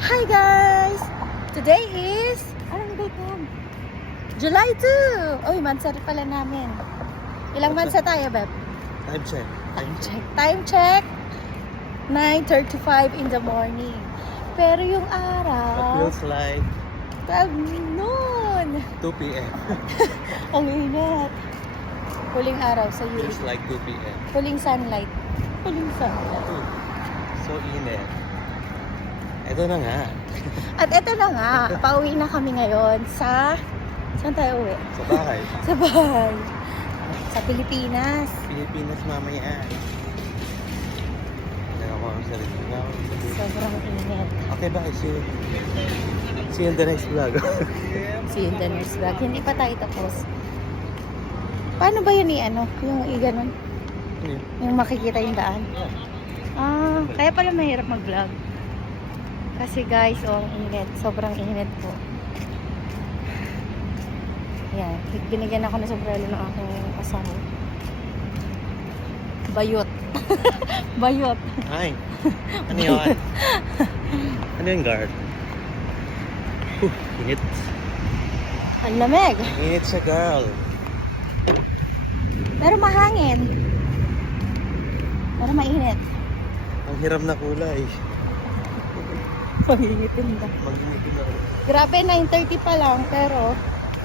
Hi guys! Today is... anong date yan? July 2! Uy, mansa pala namin. Ilang mansa tayo, Beb? Time check. Time check! 9:35 in the morning. Pero yung It araw... feels like 12 noon! 2 p.m. Ang init. Huling araw sa Yuli. Feels like 2 p.m. Huling sunlight. Huling sunlight. So init. Ito na nga. At eto na nga, pauwi na kami ngayon sa... Saan tayo uwi? Sa bahay. Sa bahay. Sa Pilipinas. Pilipinas mamaya. Tingnan ko ang sarili ko. Sobrang init. Okay, bye. See you in the next vlog. See you in the next vlog. Hindi pa tayo tapos. Paano ba yun yung i-ganon? Yung makikita yung daan? Ah, kaya pala mahirap mag-vlog. Kasi guys, ang init. Sobrang init po. Yan. Binigyan ako ng sombrero ng aking asawa. Bayot. Bayot. Ay. Ano yun? Ano yung guard? Init. Ang lamig. Init siya, girl. Pero mahangin. Pero mainit. Ang hiram na kulay. Mangingitim na. Mag-initin na. Grabe, 9:30 pa lang, pero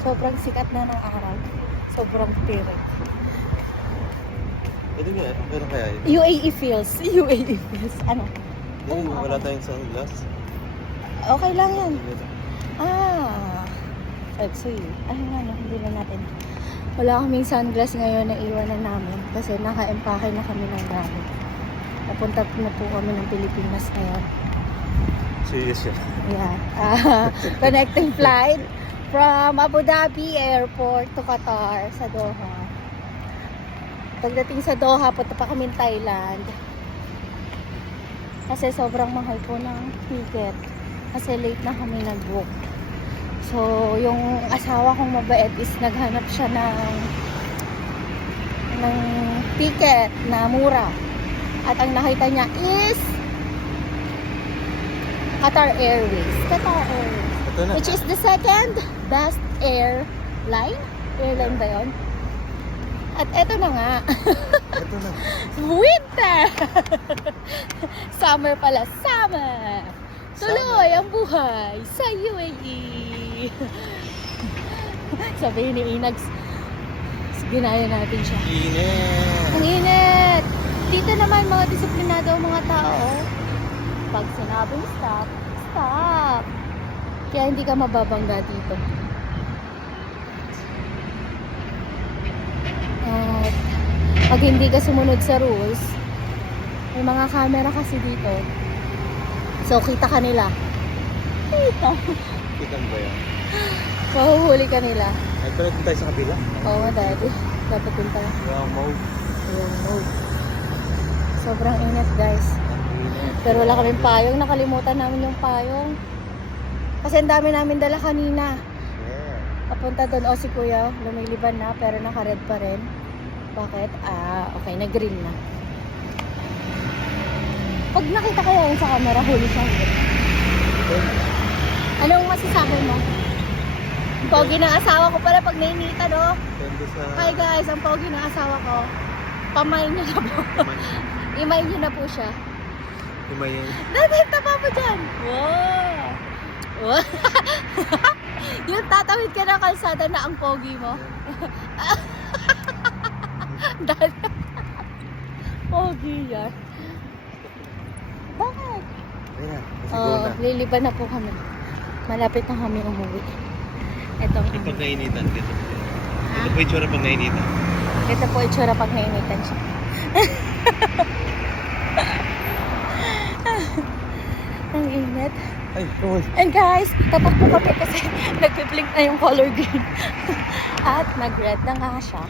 sobrang sikat na ng araw. Sobrang tirik. Ito nga, pero kaya yun? UAE feels. UAE feels. Ano? Hindi, wala tayong sunglass. Okay lang yan. Let's see. Ay nga, hindi na natin. Wala kaming sunglass ngayon na iwanan namin kasi naka-empake na kami ng gamit. Napunta na po kami ng Pilipinas ngayon. Serious yun. Yeah. Connecting flight from Abu Dhabi Airport to Qatar sa Doha. Pagdating sa Doha, punta pa kami Thailand. Kasi sobrang mahal po ng ticket. Kasi late na kami nag-book. So, yung asawa kong mabait is naghanap siya ng ticket na mura. At ang nakita niya is Qatar Airways. Qatar Airways. Ito na. Which is the second best airline. Airline ba yun? At eto na nga. Ito na. Winter! Summer pala. Summer! Tuloy ang buhay sa UAE. Sabi ni Inags, ginaya natin siya. Init. Ang init! Dito naman mga disiplinado ang mga tao. Pag sinabing stop, stop. Kaya hindi ka mababangga dito. At pag hindi ka sumunod sa rules, may mga camera kasi dito. So, kita ka nila. Kita. Kita mo ba yan? Mahuhuli ka nila. Ay, pero ito tayo sa kabila. Oo nga, daddy. Dapat din tayo. Wow, mode. Yung mode. Sobrang init, guys. Init. Pero wala kaming payong. Nakalimutan namin yung payong. Kasi ang dami namin dala kanina. Yeah. Papunta doon. O, si kuya, lumiliban na. Pero naka-red pa rin. Bakit? Okay. Nag-green na. Pag nakita kaya yun sa camera, huli siya. Anong masasabi mo? Ang pogi ng asawa ko pala pag nainita, no? Depende sa... Hi guys, ang pogi ng asawa ko. Pamain niyo na po. Imayin niyo na po siya. Imayin. Dahil tapa mo dyan. Wow! Wow. Yung tatawid ka ng kalsada na ang pogi mo. Dahil pogi yan. Bakit? Ayun na. Oo, liliban na po kami. Malapit na kami umuwi. Ito. Pag nainitan, dito. Ito po yung tsura pag nainitan. Ito po itsura pag nainitan siya. Ang init. Ay, come on. And guys, tatakbo kami kasi nagpiblink na yung color green. At nag-red na nga siya.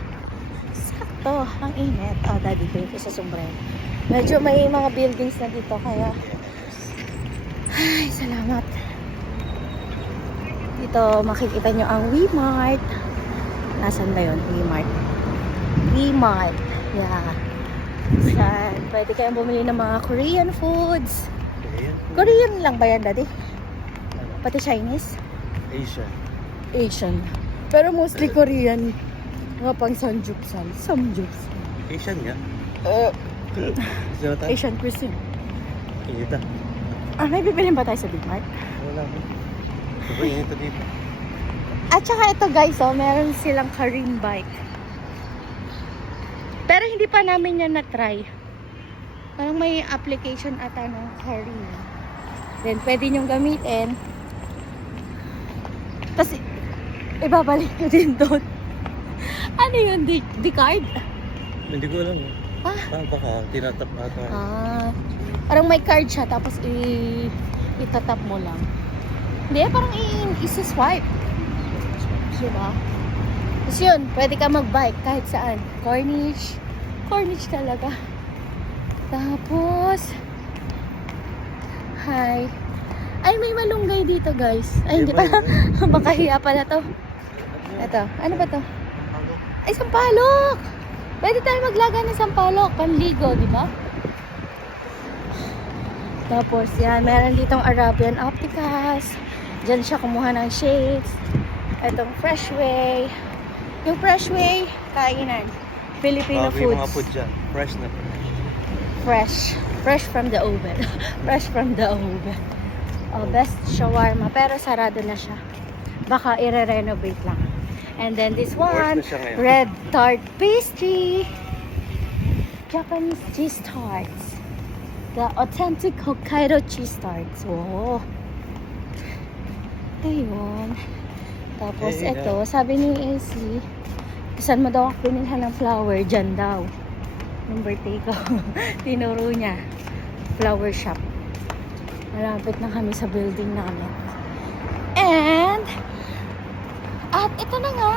Sakto, ang init. Daddy ko yung sa sombrero. Medyo may mga buildings na dito kaya... Ay, salamat. Dito makikita nyo ang WeMart. Nasaan ba yun? WeMart. WeMart. Yeah. Saan? Pwede kayong bumili ng mga Korean foods. Korean lang ba yan, Daddy? Pati Chinese? Asia. Asian. Pero mostly Korean. Mga pang samgyeopsal. Samgyeopsal. Asian nga. Gusto na tayo? Asian cuisine. Inita. May bibilin ba tayo sa Big Mart? Wala ko. Sobrang inita dito. At saka ito guys, meron silang Karin bike. Pero hindi pa namin yan na-try. Parang may application ata ng Karin. Then pwede nyong gamitin. Tapos ibabalik nyo din doon. Ano yun? The card? Hindi ko alam. Ah. Parang baka tinatap ata. Parang may card siya tapos itatap mo lang. Hindi, parang i-swipe. Diba? Tapos yun, pwede ka mag-bike kahit saan. Corniche. Corniche talaga. Tapos, hi. Ay, may malunggay dito guys. Ay, hindi pala. Baka hiya pala to. Ito, ano ba to? Ay, sampalok! Pwede tayo maglaga ng sampalok. Panligo, di ba? Tapos, yan. Meron ditong Arabian Opticas. Diyan siya kumuha ng shades. Itong Freshway. Yung Freshway, kainan. Filipino Bago yung mga foods. food dyan. Fresh na. Fresh. Fresh from the oven. Fresh from the oven. Oh, best shawarma. Pero sarado na siya. Baka i-renovate lang. And then this one, na siya ngayon. red tart pastry. Japanese cheese tarts. The authentic Hokkaido cheese tarts. Wow. Ayun. Tapos Hey, ito, sabi ni AC, saan mo daw ako binilhan ng flower? Diyan daw. Yung birthday ko. Tinuro niya. Flower shop. Malapit na kami sa building namin. And, at ito na nga.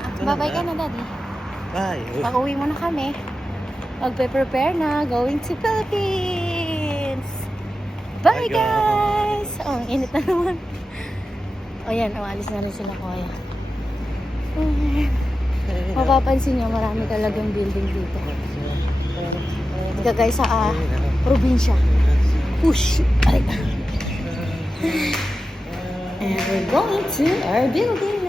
Ito na Bye-bye nga. ka na, Daddy. Bye. Pag-uwi mo na kami. Magpe-prepare na. Going to Philippines. Bye, Bye, guys! Oh, ang init na naman. O yan, alis na rin sila kuya. Mapapansin nyo, marami talagang building dito. Dito guys sa probinsya. Push! Ay. And we're going to our building.